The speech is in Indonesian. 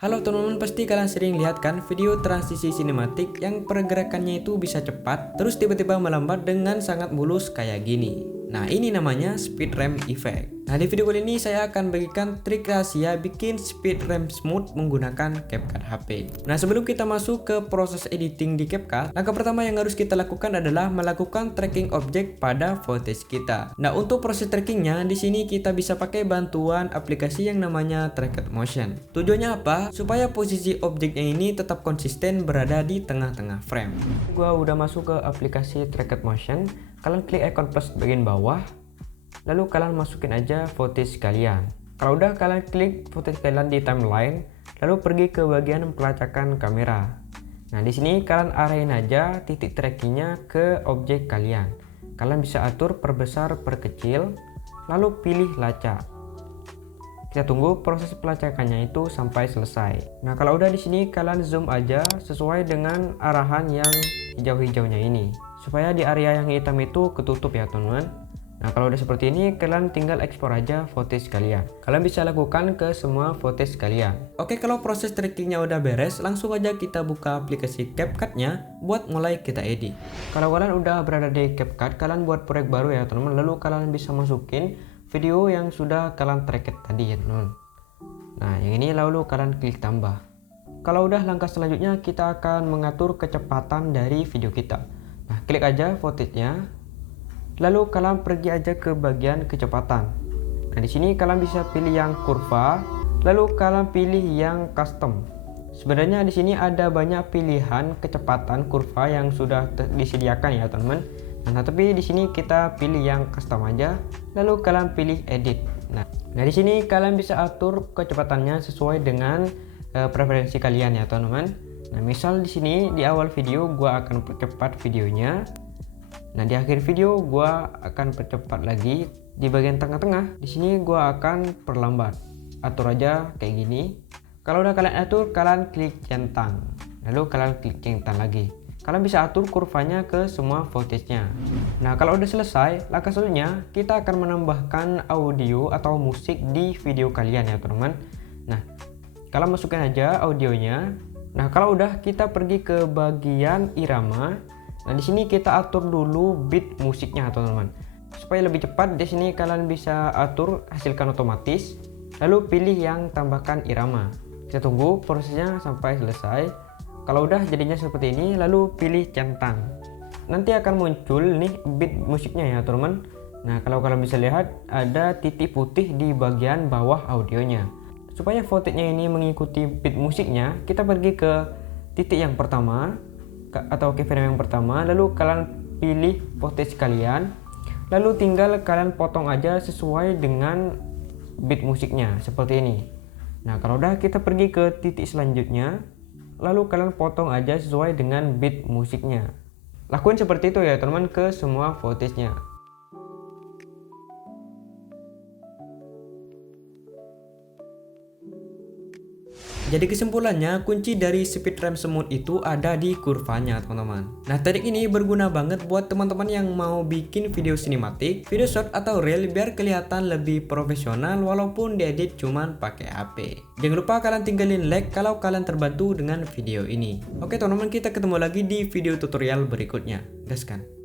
Halo teman-teman, pasti kalian sering lihat kan video transisi sinematik yang pergerakannya itu bisa cepat, terus tiba-tiba melambat dengan sangat mulus kayak gini. Nah, ini namanya speed ramp effect. Nah, di video kali ini saya akan bagikan trik rahasia bikin speed ramp smooth menggunakan CapCut HP. Nah, sebelum kita masuk ke proses editing di CapCut, langkah pertama yang harus kita lakukan adalah melakukan tracking objek pada footage kita. Nah, untuk proses trackingnya di sini kita bisa pakai bantuan aplikasi yang namanya Tracked Motion. Tujuannya apa? Supaya posisi objeknya ini tetap konsisten berada di tengah-tengah frame. Gua udah masuk ke aplikasi Tracked Motion. Kalian klik icon plus bagian bawah, lalu kalian masukin aja footage kalian. Kalau udah, kalian klik footage kalian di timeline, lalu pergi ke bagian pelacakan kamera. Nah, di sini kalian arahin aja titik trackingnya ke objek kalian. Kalian bisa atur perbesar, perkecil, lalu pilih lacak. Kita tunggu proses pelacakannya itu sampai selesai. Nah, kalau udah di sini kalian zoom aja sesuai dengan arahan yang hijau-hijaunya ini, supaya di area yang hitam itu ketutup ya teman-teman. Nah, kalau udah seperti ini kalian tinggal ekspor aja footage kalian. Kalian bisa lakukan ke semua footage kalian. Oke, kalau proses trackingnya udah beres, langsung aja kita buka aplikasi CapCut-nya buat mulai kita edit. Kalau kalian udah berada di CapCut, kalian buat proyek baru ya teman-teman, lalu kalian bisa masukin video yang sudah kalian track tadi ya teman-teman. Nah, yang ini lalu kalian klik tambah. Kalau udah, langkah selanjutnya kita akan mengatur kecepatan dari video kita. Nah, klik aja footage-nya, lalu kalian pergi aja ke bagian kecepatan. Nah, di sini kalian bisa pilih yang kurva, lalu kalian pilih yang custom. Sebenarnya di sini ada banyak pilihan kecepatan kurva yang sudah disediakan ya teman-teman. Nah, tapi di sini kita pilih yang custom aja, lalu kalian pilih edit. Nah, di sini kalian bisa atur kecepatannya sesuai dengan preferensi kalian ya teman-teman. Nah, misal di sini di awal video gua akan percepat videonya. Nah, di akhir video gua akan percepat lagi. Di bagian tengah-tengah di sini gua akan perlambat. Atur aja kayak gini. Kalau udah kalian atur, kalian klik centang. Lalu kalian klik centang lagi. Kalian bisa atur kurvanya ke semua footage-nya. Nah, kalau udah selesai, langkah selanjutnya kita akan menambahkan audio atau musik di video kalian ya teman-teman. Nah, kalian masukkan aja audionya. Nah, kalau udah, kita pergi ke bagian irama. Nah, di sini kita atur dulu beat musiknya teman-teman. Supaya lebih cepat, di sini kalian bisa atur hasilkan otomatis. Lalu pilih yang tambahkan irama. Kita tunggu prosesnya sampai selesai. Kalau udah jadinya seperti ini, lalu pilih centang. Nanti akan muncul nih beat musiknya ya teman-teman. Nah, kalau kalian bisa lihat ada titik putih di bagian bawah audionya. Supaya footage-nya ini mengikuti beat musiknya, kita pergi ke titik yang pertama atau ke frame yang pertama, lalu kalian pilih footage kalian, lalu tinggal kalian potong aja sesuai dengan beat musiknya seperti ini. Nah, kalau udah, kita pergi ke titik selanjutnya, lalu kalian potong aja sesuai dengan beat musiknya. Lakuin seperti itu ya teman-teman ke semua footage-nya. Jadi kesimpulannya, kunci dari speed ramp smooth itu ada di kurvanya teman-teman. Nah, trik ini berguna banget buat teman-teman yang mau bikin video sinematik, video short atau reel biar kelihatan lebih profesional walaupun diedit cuman pakai HP. Jangan lupa kalian tinggalin like kalau kalian terbantu dengan video ini. Oke teman-teman, kita ketemu lagi di video tutorial berikutnya. Gaskan.